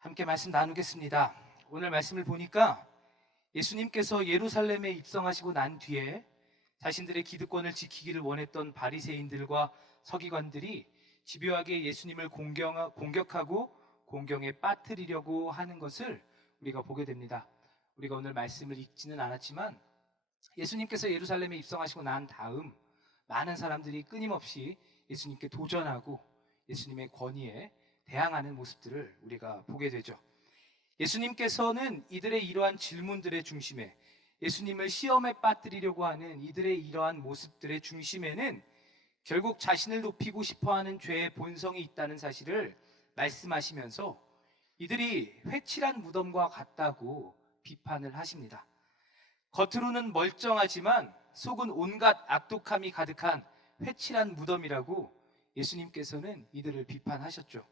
함께 말씀 나누겠습니다. 오늘 말씀을 보니까 예수님께서 예루살렘에 입성하시고 난 뒤에 자신들의 기득권을 지키기를 원했던 바리새인들과 서기관들이 집요하게 예수님을 공격하고 공경에 빠뜨리려고 하는 것을 우리가 보게 됩니다. 우리가 오늘 말씀을 읽지는 않았지만 예수님께서 예루살렘에 입성하시고 난 다음 많은 사람들이 끊임없이 예수님께 도전하고 예수님의 권위에 대항하는 모습들을 우리가 보게 되죠. 예수님께서는 이들의 이러한 질문들의 중심에, 예수님을 시험에 빠뜨리려고 하는 이들의 이러한 모습들의 중심에는 결국 자신을 높이고 싶어하는 죄의 본성이 있다는 사실을 말씀하시면서 이들이 회칠한 무덤과 같다고 비판을 하십니다. 겉으로는 멀쩡하지만 속은 온갖 악독함이 가득한 회칠한 무덤이라고 예수님께서는 이들을 비판하셨죠.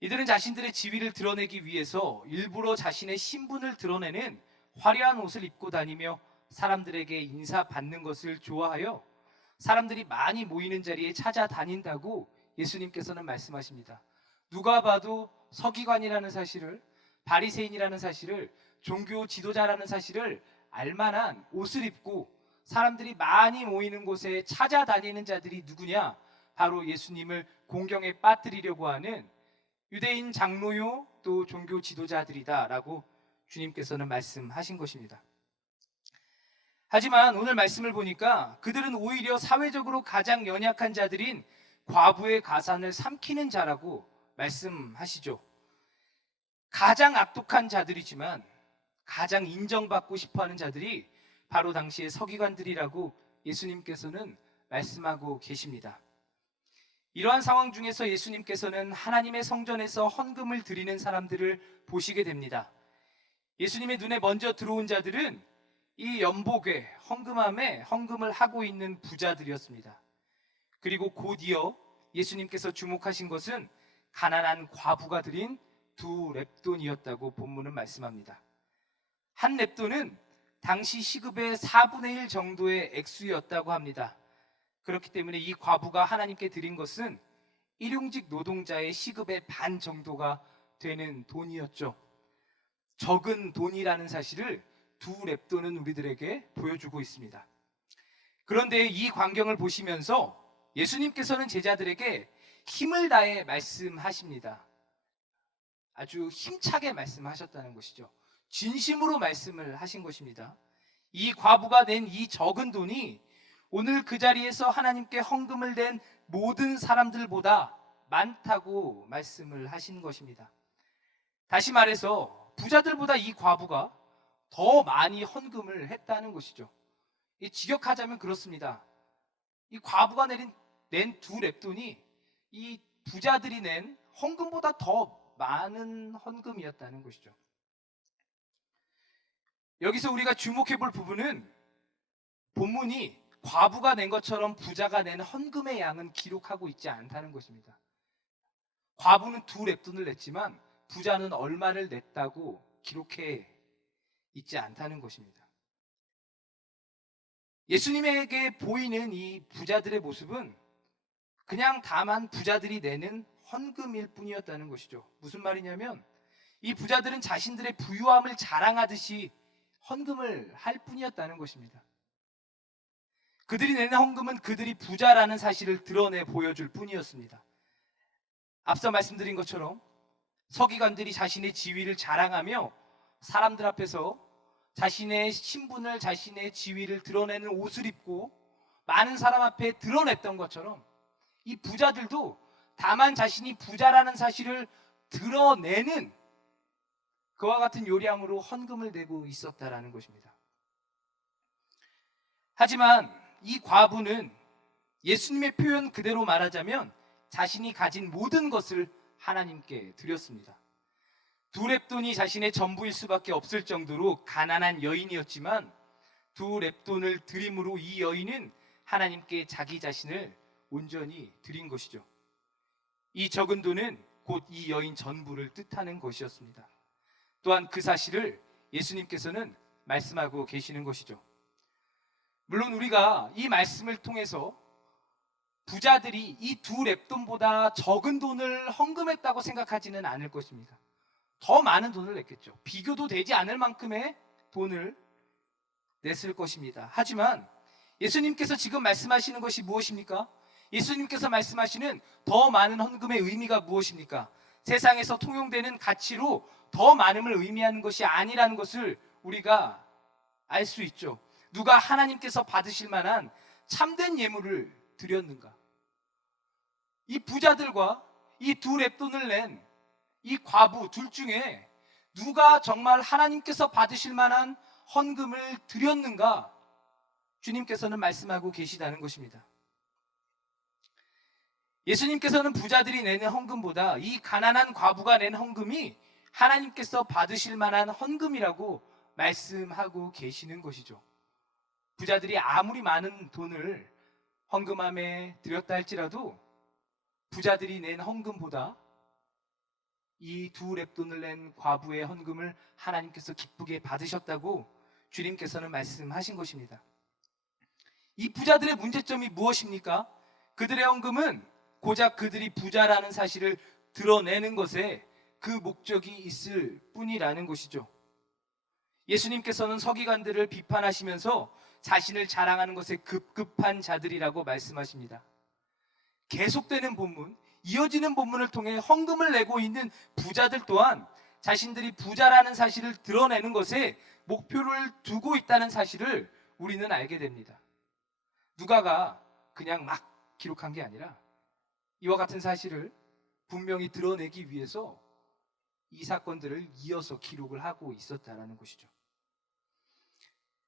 이들은 자신들의 지위를 드러내기 위해서 일부러 자신의 신분을 드러내는 화려한 옷을 입고 다니며 사람들에게 인사받는 것을 좋아하여 사람들이 많이 모이는 자리에 찾아다닌다고 예수님께서는 말씀하십니다. 누가 봐도 서기관이라는 사실을, 바리새인이라는 사실을, 종교 지도자라는 사실을 알만한 옷을 입고 사람들이 많이 모이는 곳에 찾아다니는 자들이 누구냐? 바로 예수님을 공경에 빠뜨리려고 하는 유대인 장로요 또 종교 지도자들이다라고 주님께서는 말씀하신 것입니다. 하지만 오늘 말씀을 보니까 그들은 오히려 사회적으로 가장 연약한 자들인 과부의 가산을 삼키는 자라고 말씀하시죠. 가장 악독한 자들이지만 가장 인정받고 싶어하는 자들이 바로 당시의 서기관들이라고 예수님께서는 말씀하고 계십니다. 이러한 상황 중에서 예수님께서는 하나님의 성전에서 헌금을 드리는 사람들을 보시게 됩니다. 예수님의 눈에 먼저 들어온 자들은 이 연복에 헌금함에 헌금을 하고 있는 부자들이었습니다. 그리고 곧이어 예수님께서 주목하신 것은 가난한 과부가 드린 두 렙돈이었다고 본문은 말씀합니다. 한 렙돈은 당시 시급의 4분의 1 정도의 액수였다고 합니다. 그렇기 때문에 이 과부가 하나님께 드린 것은 일용직 노동자의 시급의 반 정도가 되는 돈이었죠. 적은 돈이라는 사실을 두 렙돈은 우리들에게 보여주고 있습니다. 그런데 이 광경을 보시면서 예수님께서는 제자들에게 힘을 다해 말씀하십니다. 아주 힘차게 말씀하셨다는 것이죠. 진심으로 말씀을 하신 것입니다. 이 과부가 낸 이 적은 돈이 오늘 그 자리에서 하나님께 헌금을 댄 모든 사람들보다 많다고 말씀을 하신 것입니다. 다시 말해서 부자들보다 이 과부가 더 많이 헌금을 했다는 것이죠. 직역하자면 그렇습니다. 이 과부가 낸 두 렙돈이 이 부자들이 낸 헌금보다 더 많은 헌금이었다는 것이죠. 여기서 우리가 주목해 볼 부분은 본문이 과부가 낸 것처럼 부자가 낸 헌금의 양은 기록하고 있지 않다는 것입니다. 과부는 두 렙돈을 냈지만 부자는 얼마를 냈다고 기록해 있지 않다는 것입니다. 예수님에게 보이는 이 부자들의 모습은 그냥 다만 부자들이 내는 헌금일 뿐이었다는 것이죠. 무슨 말이냐면 이 부자들은 자신들의 부유함을 자랑하듯이 헌금을 할 뿐이었다는 것입니다. 그들이 내는 헌금은 그들이 부자라는 사실을 드러내 보여줄 뿐이었습니다. 앞서 말씀드린 것처럼 서기관들이 자신의 지위를 자랑하며 사람들 앞에서 자신의 신분을, 자신의 지위를 드러내는 옷을 입고 많은 사람 앞에 드러냈던 것처럼 이 부자들도 다만 자신이 부자라는 사실을 드러내는 그와 같은 요량으로 헌금을 내고 있었다라는 것입니다. 하지만 이 과부는 예수님의 표현 그대로 말하자면 자신이 가진 모든 것을 하나님께 드렸습니다. 두 렙돈이 자신의 전부일 수밖에 없을 정도로 가난한 여인이었지만 두 렙돈을 드림으로 이 여인은 하나님께 자기 자신을 온전히 드린 것이죠. 이 적은 돈은 곧 이 여인 전부를 뜻하는 것이었습니다. 또한 그 사실을 예수님께서는 말씀하고 계시는 것이죠. 물론 우리가 이 말씀을 통해서 부자들이 이 두 랩돈보다 적은 돈을 헌금했다고 생각하지는 않을 것입니다. 더 많은 돈을 냈겠죠. 비교도 되지 않을 만큼의 돈을 냈을 것입니다. 하지만 예수님께서 지금 말씀하시는 것이 무엇입니까? 예수님께서 말씀하시는 더 많은 헌금의 의미가 무엇입니까? 세상에서 통용되는 가치로 더 많음을 의미하는 것이 아니라는 것을 우리가 알 수 있죠. 누가 하나님께서 받으실 만한 참된 예물을 드렸는가? 이 부자들과 이 두 랩돈을 낸 이 과부 둘 중에 누가 정말 하나님께서 받으실 만한 헌금을 드렸는가? 주님께서는 말씀하고 계시다는 것입니다. 예수님께서는 부자들이 내는 헌금보다 이 가난한 과부가 낸 헌금이 하나님께서 받으실 만한 헌금이라고 말씀하고 계시는 것이죠. 부자들이 아무리 많은 돈을 헌금함에 드렸다 할지라도 부자들이 낸 헌금보다 이 두 랩돈을 낸 과부의 헌금을 하나님께서 기쁘게 받으셨다고 주님께서는 말씀하신 것입니다. 이 부자들의 문제점이 무엇입니까? 그들의 헌금은 고작 그들이 부자라는 사실을 드러내는 것에 그 목적이 있을 뿐이라는 것이죠. 예수님께서는 서기관들을 비판하시면서 자신을 자랑하는 것에 급급한 자들이라고 말씀하십니다. 계속되는 본문, 이어지는 본문을 통해 헌금을 내고 있는 부자들 또한 자신들이 부자라는 사실을 드러내는 것에 목표를 두고 있다는 사실을 우리는 알게 됩니다. 누가가 그냥 막 기록한 게 아니라 이와 같은 사실을 분명히 드러내기 위해서 이 사건들을 이어서 기록을 하고 있었다는 것이죠.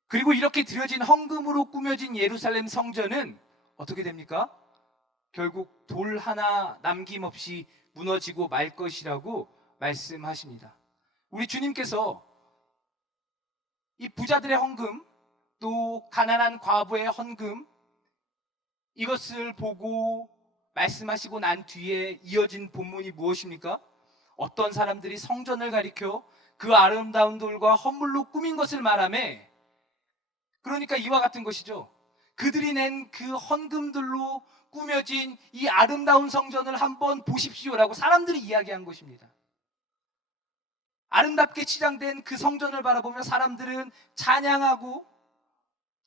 그리고 이렇게 드려진 헌금으로 꾸며진 예루살렘 성전은 어떻게 됩니까? 결국 돌 하나 남김없이 무너지고 말 것이라고 말씀하십니다. 우리 주님께서 이 부자들의 헌금, 또 가난한 과부의 헌금, 이것을 보고 말씀하시고 난 뒤에 이어진 본문이 무엇입니까? 어떤 사람들이 성전을 가리켜 그 아름다운 돌과 헌물로 꾸민 것을 말하며, 그러니까 이와 같은 것이죠. 그들이 낸 그 헌금들로 꾸며진 이 아름다운 성전을 한번 보십시오라고 사람들이 이야기한 것입니다. 아름답게 치장된 그 성전을 바라보며 사람들은 찬양하고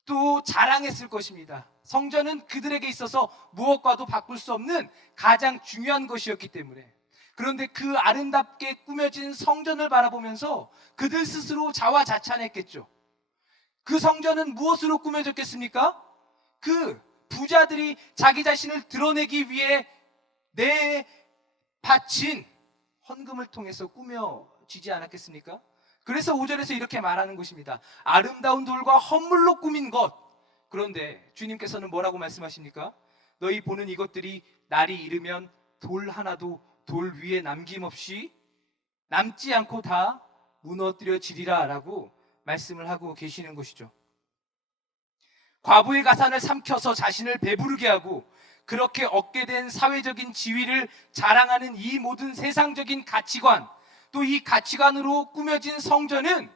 또 자랑했을 것입니다. 성전은 그들에게 있어서 무엇과도 바꿀 수 없는 가장 중요한 것이었기 때문에. 그런데 그 아름답게 꾸며진 성전을 바라보면서 그들 스스로 자화자찬했겠죠. 그 성전은 무엇으로 꾸며졌겠습니까? 그 부자들이 자기 자신을 드러내기 위해 내바친 헌금을 통해서 꾸며지지 않았겠습니까? 그래서 5절에서 이렇게 말하는 것입니다. 아름다운 돌과 헌물로 꾸민 것. 그런데 주님께서는 뭐라고 말씀하십니까? 너희 보는 이것들이 날이 이르면 돌 하나도 돌 위에 남김없이 남지 않고 다 무너뜨려지리라 라고 말씀을 하고 계시는 것이죠. 과부의 가산을 삼켜서 자신을 배부르게 하고 그렇게 얻게 된 사회적인 지위를 자랑하는 이 모든 세상적인 가치관, 또 이 가치관으로 꾸며진 성전은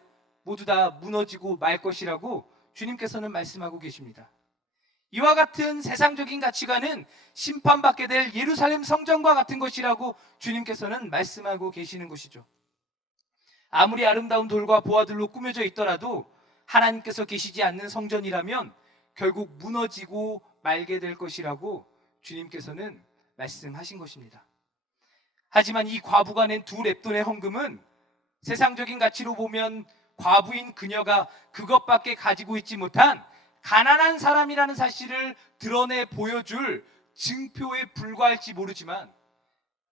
모두 다 무너지고 말 것이라고 주님께서는 말씀하고 계십니다. 이와 같은 세상적인 가치관은 심판받게 될 예루살렘 성전과 같은 것이라고 주님께서는 말씀하고 계시는 것이죠. 아무리 아름다운 돌과 보화들로 꾸며져 있더라도 하나님께서 계시지 않는 성전이라면 결국 무너지고 말게 될 것이라고 주님께서는 말씀하신 것입니다. 하지만 이 과부가 낸 두 랩돈의 헌금은 세상적인 가치로 보면 과부인 그녀가 그것밖에 가지고 있지 못한 가난한 사람이라는 사실을 드러내 보여줄 증표에 불과할지 모르지만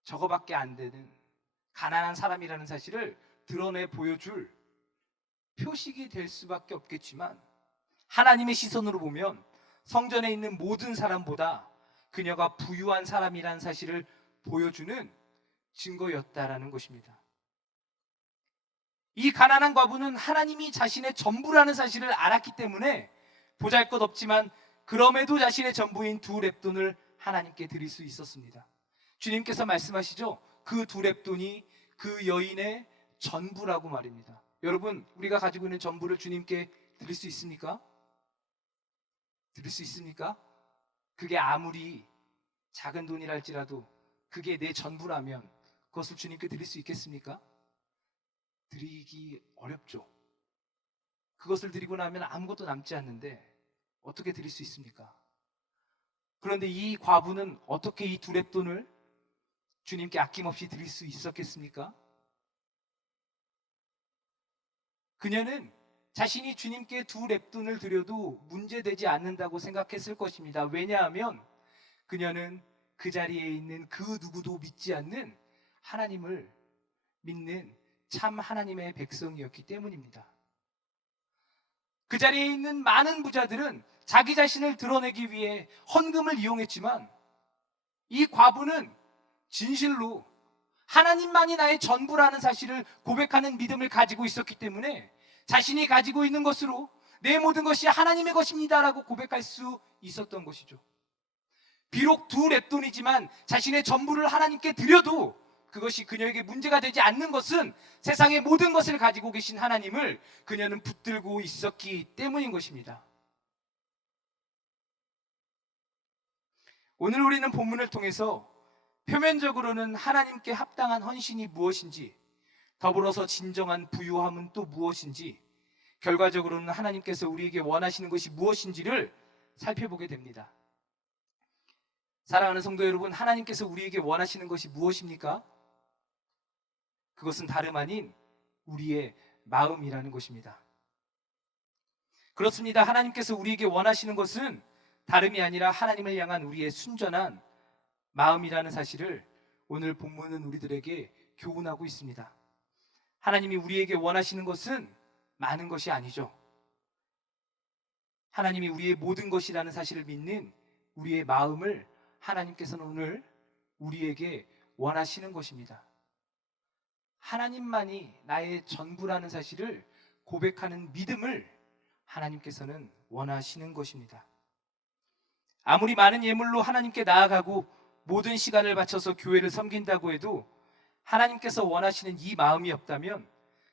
저거밖에 안 되는 가난한 사람이라는 사실을 드러내 보여줄 표식이 될 수밖에 없겠지만 하나님의 시선으로 보면 성전에 있는 모든 사람보다 그녀가 부유한 사람이라는 사실을 보여주는 증거였다라는 것입니다. 이 가난한 과부는 하나님이 자신의 전부라는 사실을 알았기 때문에 보잘것없지만 그럼에도 자신의 전부인 두 랩돈을 하나님께 드릴 수 있었습니다. 주님께서 말씀하시죠. 그 두 랩돈이 그 여인의 전부라고 말입니다. 여러분, 우리가 가지고 있는 전부를 주님께 드릴 수 있습니까? 드릴 수 있습니까? 그게 아무리 작은 돈이랄지라도 그게 내 전부라면 그것을 주님께 드릴 수 있겠습니까? 드리기 어렵죠. 그것을 드리고 나면 아무것도 남지 않는데 어떻게 드릴 수 있습니까? 그런데 이 과부는 어떻게 이 두 렙돈을 주님께 아낌없이 드릴 수 있었겠습니까? 그녀는 자신이 주님께 두 렙돈을 드려도 문제되지 않는다고 생각했을 것입니다. 왜냐하면 그녀는 그 자리에 있는 그 누구도 믿지 않는 하나님을 믿는 참 하나님의 백성이었기 때문입니다. 그 자리에 있는 많은 부자들은 자기 자신을 드러내기 위해 헌금을 이용했지만 이 과부는 진실로 하나님만이 나의 전부라는 사실을 고백하는 믿음을 가지고 있었기 때문에 자신이 가지고 있는 것으로 내 모든 것이 하나님의 것입니다라고 고백할 수 있었던 것이죠. 비록 두 렙돈이지만 자신의 전부를 하나님께 드려도 그것이 그녀에게 문제가 되지 않는 것은 세상의 모든 것을 가지고 계신 하나님을 그녀는 붙들고 있었기 때문인 것입니다. 오늘 우리는 본문을 통해서 표면적으로는 하나님께 합당한 헌신이 무엇인지, 더불어서 진정한 부유함은 또 무엇인지, 결과적으로는 하나님께서 우리에게 원하시는 것이 무엇인지를 살펴보게 됩니다. 사랑하는 성도 여러분, 하나님께서 우리에게 원하시는 것이 무엇입니까? 그것은 다름 아닌 우리의 마음이라는 것입니다. 그렇습니다. 하나님께서 우리에게 원하시는 것은 다름이 아니라 하나님을 향한 우리의 순전한 마음이라는 사실을 오늘 본문은 우리들에게 교훈하고 있습니다. 하나님이 우리에게 원하시는 것은 많은 것이 아니죠. 하나님이 우리의 모든 것이라는 사실을 믿는 우리의 마음을 하나님께서는 오늘 우리에게 원하시는 것입니다. 하나님만이 나의 전부라는 사실을 고백하는 믿음을 하나님께서는 원하시는 것입니다. 아무리 많은 예물로 하나님께 나아가고 모든 시간을 바쳐서 교회를 섬긴다고 해도 하나님께서 원하시는 이 마음이 없다면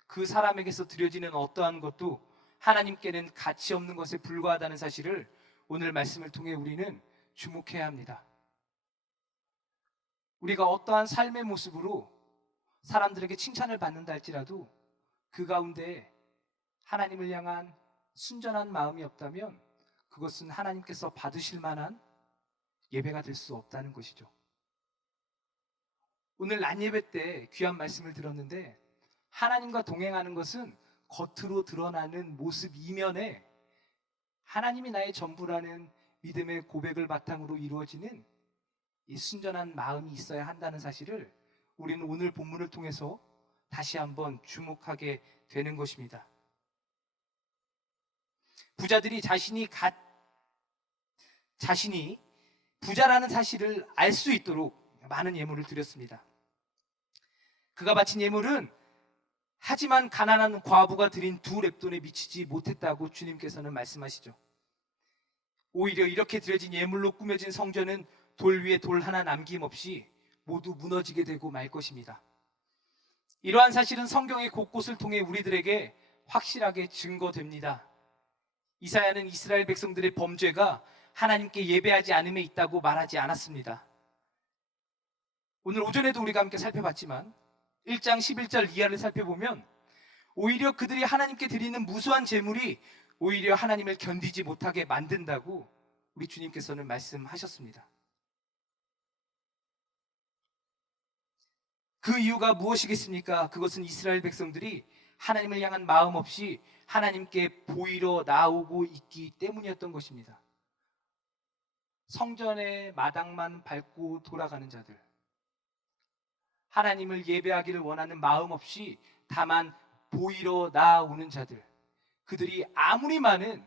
그 사람에게서 드려지는 어떠한 것도 하나님께는 가치 없는 것에 불과하다는 사실을 오늘 말씀을 통해 우리는 주목해야 합니다. 우리가 어떠한 삶의 모습으로 사람들에게 칭찬을 받는다 할지라도 그 가운데 하나님을 향한 순전한 마음이 없다면 그것은 하나님께서 받으실 만한 예배가 될 수 없다는 것이죠. 오늘 낮예배 때 귀한 말씀을 들었는데 하나님과 동행하는 것은 겉으로 드러나는 모습 이면에 하나님이 나의 전부라는 믿음의 고백을 바탕으로 이루어지는 이 순전한 마음이 있어야 한다는 사실을 우리는 오늘 본문을 통해서 다시 한번 주목하게 되는 것입니다. 부자들이 자신이 부자라는 사실을 알 수 있도록 많은 예물을 드렸습니다. 그가 바친 예물은 하지만 가난한 과부가 드린 두 렙돈에 미치지 못했다고 주님께서는 말씀하시죠. 오히려 이렇게 드려진 예물로 꾸며진 성전은 돌 위에 돌 하나 남김없이 모두 무너지게 되고 말 것입니다. 이러한 사실은 성경의 곳곳을 통해 우리들에게 확실하게 증거됩니다. 이사야는 이스라엘 백성들의 범죄가 하나님께 예배하지 않음에 있다고 말하지 않았습니다. 오늘 오전에도 우리가 함께 살펴봤지만 1장 11절 이하를 살펴보면 오히려 그들이 하나님께 드리는 무수한 제물이 오히려 하나님을 견디지 못하게 만든다고 우리 주님께서는 말씀하셨습니다. 그 이유가 무엇이겠습니까? 그것은 이스라엘 백성들이 하나님을 향한 마음 없이 하나님께 보이러 나오고 있기 때문이었던 것입니다. 성전의 마당만 밟고 돌아가는 자들, 하나님을 예배하기를 원하는 마음 없이 다만 보이러 나오는 자들, 그들이 아무리 많은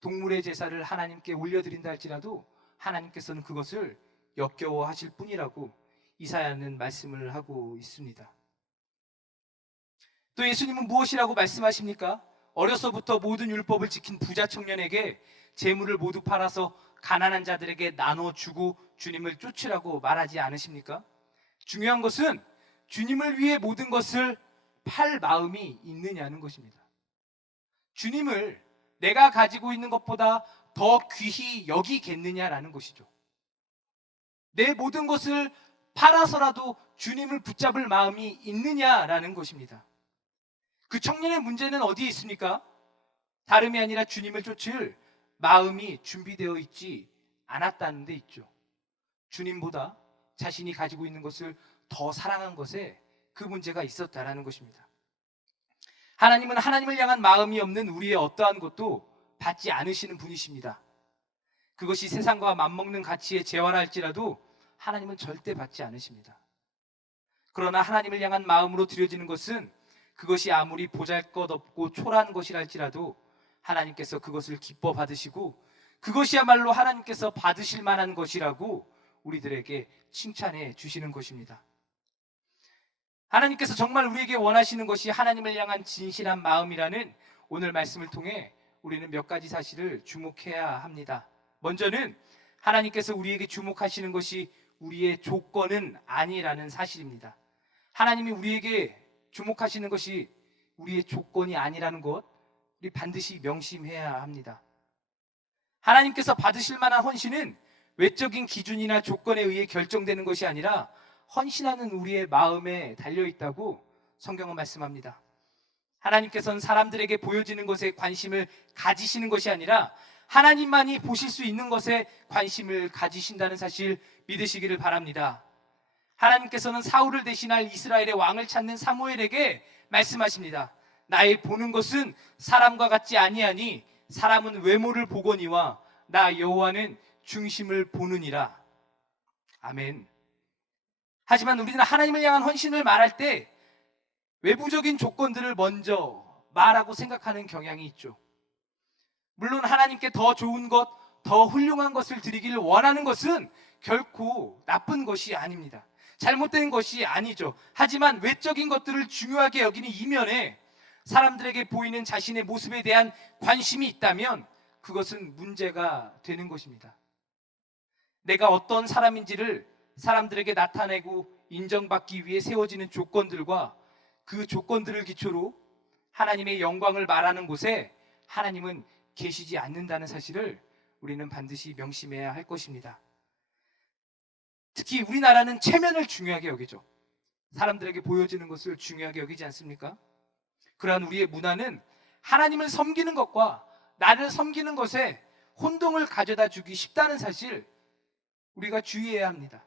동물의 제사를 하나님께 올려드린다 할지라도 하나님께서는 그것을 역겨워하실 뿐이라고 이사야는 말씀을 하고 있습니다. 또 예수님은 무엇이라고 말씀하십니까? 어려서부터 모든 율법을 지킨 부자 청년에게 재물을 모두 팔아서 가난한 자들에게 나눠주고 주님을 쫓으라고 말하지 않으십니까? 중요한 것은 주님을 위해 모든 것을 팔 마음이 있느냐는 것입니다. 주님을 내가 가지고 있는 것보다 더 귀히 여기겠느냐라는 것이죠. 내 모든 것을 팔아서라도 주님을 붙잡을 마음이 있느냐라는 것입니다. 그 청년의 문제는 어디에 있습니까? 다름이 아니라 주님을 쫓을 마음이 준비되어 있지 않았다는 데 있죠. 주님보다 자신이 가지고 있는 것을 더 사랑한 것에 그 문제가 있었다라는 것입니다. 하나님은 하나님을 향한 마음이 없는 우리의 어떠한 것도 받지 않으시는 분이십니다. 그것이 세상과 맞먹는 가치에 재활할지라도 하나님은 절대 받지 않으십니다. 그러나 하나님을 향한 마음으로 드려지는 것은 그것이 아무리 보잘것없고 초라한 것이랄지라도 하나님께서 그것을 기뻐 받으시고 그것이야말로 하나님께서 받으실 만한 것이라고 우리들에게 칭찬해 주시는 것입니다. 하나님께서 정말 우리에게 원하시는 것이 하나님을 향한 진실한 마음이라는 오늘 말씀을 통해 우리는 몇 가지 사실을 주목해야 합니다. 먼저는 하나님께서 우리에게 주목하시는 것이 우리의 조건은 아니라는 사실입니다. 하나님이 우리에게 주목하시는 것이 우리의 조건이 아니라는 것, 우리 반드시 명심해야 합니다. 하나님께서 받으실 만한 헌신은 외적인 기준이나 조건에 의해 결정되는 것이 아니라 헌신하는 우리의 마음에 달려있다고 성경은 말씀합니다. 하나님께서는 사람들에게 보여지는 것에 관심을 가지시는 것이 아니라 하나님만이 보실 수 있는 것에 관심을 가지신다는 사실 믿으시기를 바랍니다. 하나님께서는 사울을 대신할 이스라엘의 왕을 찾는 사무엘에게 말씀하십니다. 나의 보는 것은 사람과 같지 아니하니 사람은 외모를 보거니와 나 여호와는 중심을 보느니라. 아멘. 하지만 우리는 하나님을 향한 헌신을 말할 때 외부적인 조건들을 먼저 말하고 생각하는 경향이 있죠. 물론 하나님께 더 좋은 것, 더 훌륭한 것을 드리기를 원하는 것은 결코 나쁜 것이 아닙니다. 잘못된 것이 아니죠. 하지만 외적인 것들을 중요하게 여기는 이면에 사람들에게 보이는 자신의 모습에 대한 관심이 있다면 그것은 문제가 되는 것입니다. 내가 어떤 사람인지를 사람들에게 나타내고 인정받기 위해 세워지는 조건들과 그 조건들을 기초로 하나님의 영광을 말하는 곳에 하나님은 계시지 않는다는 사실을 우리는 반드시 명심해야 할 것입니다. 특히 우리나라는 체면을 중요하게 여기죠. 사람들에게 보여지는 것을 중요하게 여기지 않습니까? 그러한 우리의 문화는 하나님을 섬기는 것과 나를 섬기는 것에 혼동을 가져다 주기 쉽다는 사실 우리가 주의해야 합니다.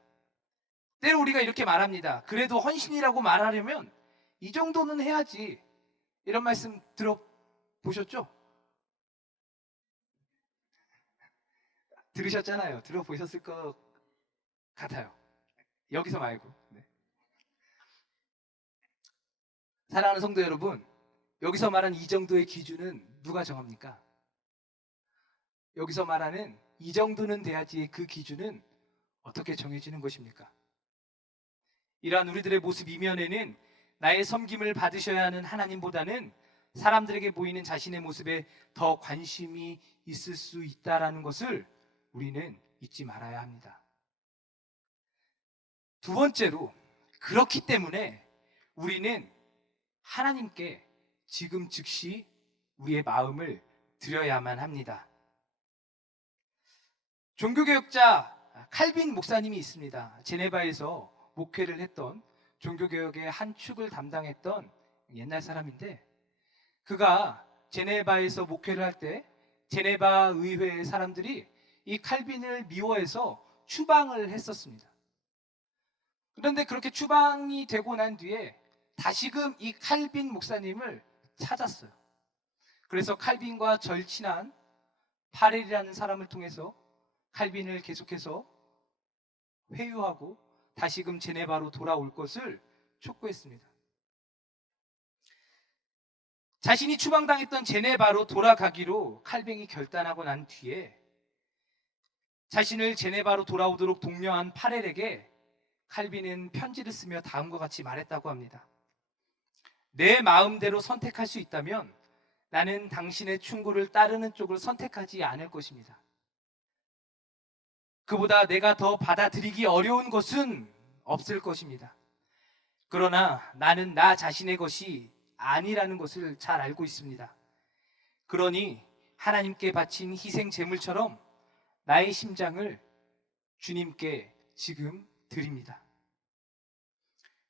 때로 우리가 이렇게 말합니다. 그래도 헌신이라고 말하려면 이 정도는 해야지. 이런 말씀 들어보셨죠? 들으셨잖아요. 들어보셨을 것 같아요. 여기서 말고. 네. 사랑하는 성도 여러분, 여기서 말하는 이 정도의 기준은 누가 정합니까? 여기서 말하는 이 정도는 돼야지의 그 기준은 어떻게 정해지는 것입니까? 이러한 우리들의 모습 이면에는 나의 섬김을 받으셔야 하는 하나님보다는 사람들에게 보이는 자신의 모습에 더 관심이 있을 수 있다는 것을 우리는 잊지 말아야 합니다. 두 번째로, 그렇기 때문에 우리는 하나님께 지금 즉시 우리의 마음을 드려야만 합니다. 종교개혁자 칼빈 목사님이 있습니다. 제네바에서 목회를 했던 종교개혁의 한 축을 담당했던 옛날 사람인데, 그가 제네바에서 목회를 할 때 제네바 의회의 사람들이 이 칼빈을 미워해서 추방을 했었습니다. 그런데 그렇게 추방이 되고 난 뒤에 다시금 이 칼빈 목사님을 찾았어요. 그래서 칼빈과 절친한 파렐이라는 사람을 통해서 칼빈을 계속해서 회유하고 다시금 제네바로 돌아올 것을 촉구했습니다. 자신이 추방당했던 제네바로 돌아가기로 칼빈이 결단하고 난 뒤에 자신을 제네바로 돌아오도록 독려한 파렐에게 칼빈은 편지를 쓰며 다음과 같이 말했다고 합니다. 내 마음대로 선택할 수 있다면 나는 당신의 충고를 따르는 쪽을 선택하지 않을 것입니다. 그보다 내가 더 받아들이기 어려운 것은 없을 것입니다. 그러나 나는 나 자신의 것이 아니라는 것을 잘 알고 있습니다. 그러니 하나님께 바친 희생 제물처럼 나의 심장을 주님께 지금 드립니다.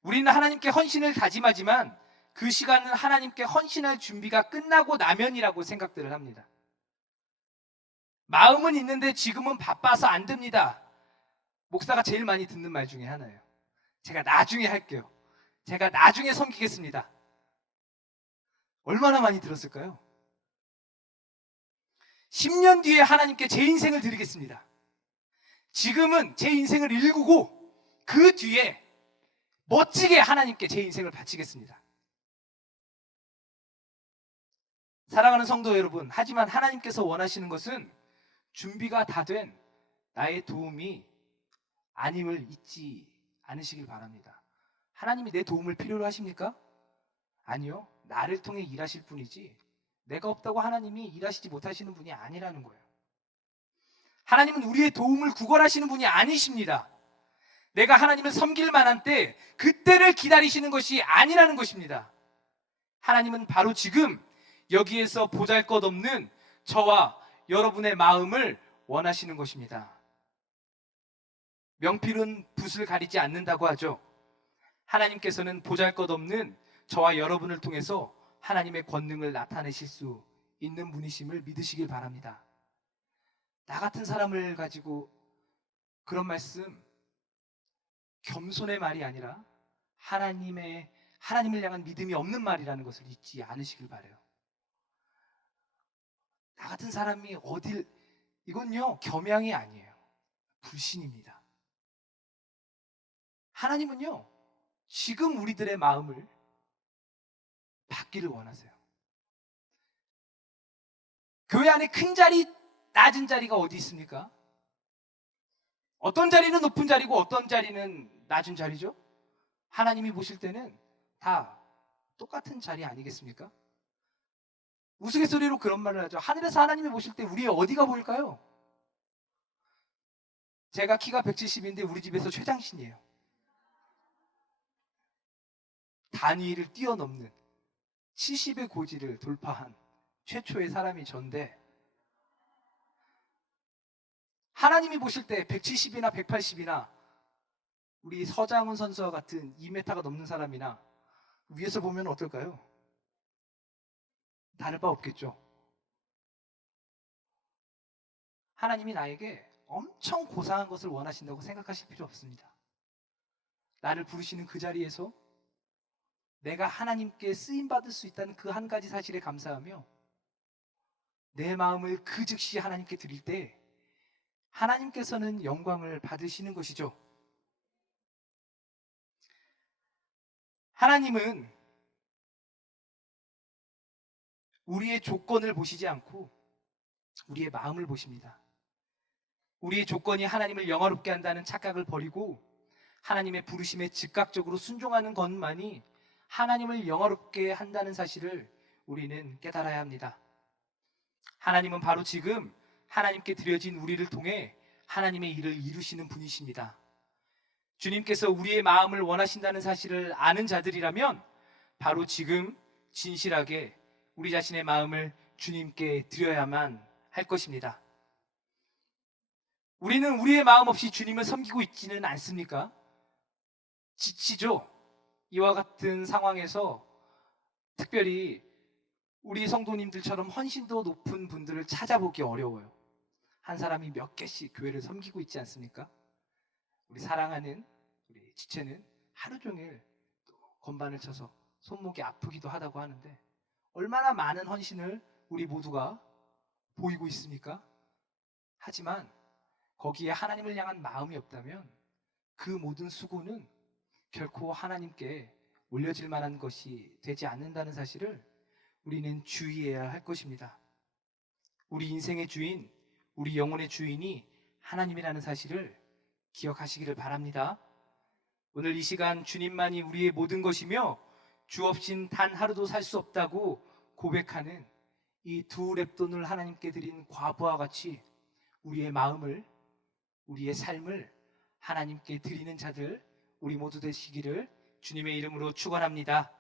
우리는 하나님께 헌신을 다짐하지만 그 시간은 하나님께 헌신할 준비가 끝나고 나면이라고 생각들을 합니다. 마음은 있는데 지금은 바빠서 안 됩니다. 목사가 제일 많이 듣는 말 중에 하나예요. 제가 나중에 할게요. 제가 나중에 섬기겠습니다. 얼마나 많이 들었을까요? 10년 뒤에 하나님께 제 인생을 드리겠습니다. 지금은 제 인생을 일구고 그 뒤에 멋지게 하나님께 제 인생을 바치겠습니다. 사랑하는 성도 여러분, 하지만 하나님께서 원하시는 것은 준비가 다 된 나의 도움이 아님을 잊지 않으시길 바랍니다. 하나님이 내 도움을 필요로 하십니까? 아니요. 나를 통해 일하실 분이지 내가 없다고 하나님이 일하시지 못하시는 분이 아니라는 거예요. 하나님은 우리의 도움을 구걸하시는 분이 아니십니다. 내가 하나님을 섬길 만한 때 그때를 기다리시는 것이 아니라는 것입니다. 하나님은 바로 지금 여기에서 보잘것없는 저와 여러분의 마음을 원하시는 것입니다. 명필은 붓을 가리지 않는다고 하죠. 하나님께서는 보잘것없는 저와 여러분을 통해서 하나님의 권능을 나타내실 수 있는 분이심을 믿으시길 바랍니다. 나 같은 사람을 가지고 그런 말씀, 겸손의 말이 아니라 하나님을 향한 믿음이 없는 말이라는 것을 잊지 않으시길 바라요. 나 같은 사람이 이건요 겸양이 아니에요. 불신입니다. 하나님은요 지금 우리들의 마음을 받기를 원하세요. 교회 안에 큰 자리, 낮은 자리가 어디 있습니까? 어떤 자리는 높은 자리고 어떤 자리는 낮은 자리죠? 하나님이 보실 때는 다 똑같은 자리 아니겠습니까? 우스갯소리로 그런 말을 하죠. 하늘에서 하나님이 보실 때 우리의 어디가 보일까요? 제가 키가 170인데 우리 집에서 최장신이에요. 단위를 뛰어넘는 70의 고지를 돌파한 최초의 사람이 전데, 하나님이 보실 때 170이나 180이나 우리 서장훈 선수와 같은 2m가 넘는 사람이나 위에서 보면 어떨까요? 다를 바 없겠죠. 하나님이 나에게 엄청 고상한 것을 원하신다고 생각하실 필요 없습니다. 나를 부르시는 그 자리에서 내가 하나님께 쓰임받을 수 있다는 그 한 가지 사실에 감사하며 내 마음을 그 즉시 하나님께 드릴 때 하나님께서는 영광을 받으시는 것이죠. 하나님은 우리의 조건을 보시지 않고 우리의 마음을 보십니다. 우리의 조건이 하나님을 영화롭게 한다는 착각을 버리고 하나님의 부르심에 즉각적으로 순종하는 것만이 하나님을 영화롭게 한다는 사실을 우리는 깨달아야 합니다. 하나님은 바로 지금 하나님께 드려진 우리를 통해 하나님의 일을 이루시는 분이십니다. 주님께서 우리의 마음을 원하신다는 사실을 아는 자들이라면 바로 지금 진실하게 우리 자신의 마음을 주님께 드려야만 할 것입니다. 우리는 우리의 마음 없이 주님을 섬기고 있지는 않습니까? 지치죠? 이와 같은 상황에서 특별히 우리 성도님들처럼 헌신도 높은 분들을 찾아보기 어려워요. 한 사람이 몇 개씩 교회를 섬기고 있지 않습니까? 우리 사랑하는 우리 지체는 하루 종일 또 건반을 쳐서 손목이 아프기도 하다고 하는데 얼마나 많은 헌신을 우리 모두가 보이고 있습니까? 하지만 거기에 하나님을 향한 마음이 없다면 그 모든 수고는 결코 하나님께 올려질 만한 것이 되지 않는다는 사실을 우리는 주의해야 할 것입니다. 우리 인생의 주인, 우리 영혼의 주인이 하나님이라는 사실을 기억하시기를 바랍니다. 오늘 이 시간 주님만이 우리의 모든 것이며 주 없인 단 하루도 살 수 없다고 고백하는 이 두 렙돈을 하나님께 드린 과부와 같이 우리의 마음을, 우리의 삶을 하나님께 드리는 자들 우리 모두 되시기를 주님의 이름으로 축원합니다.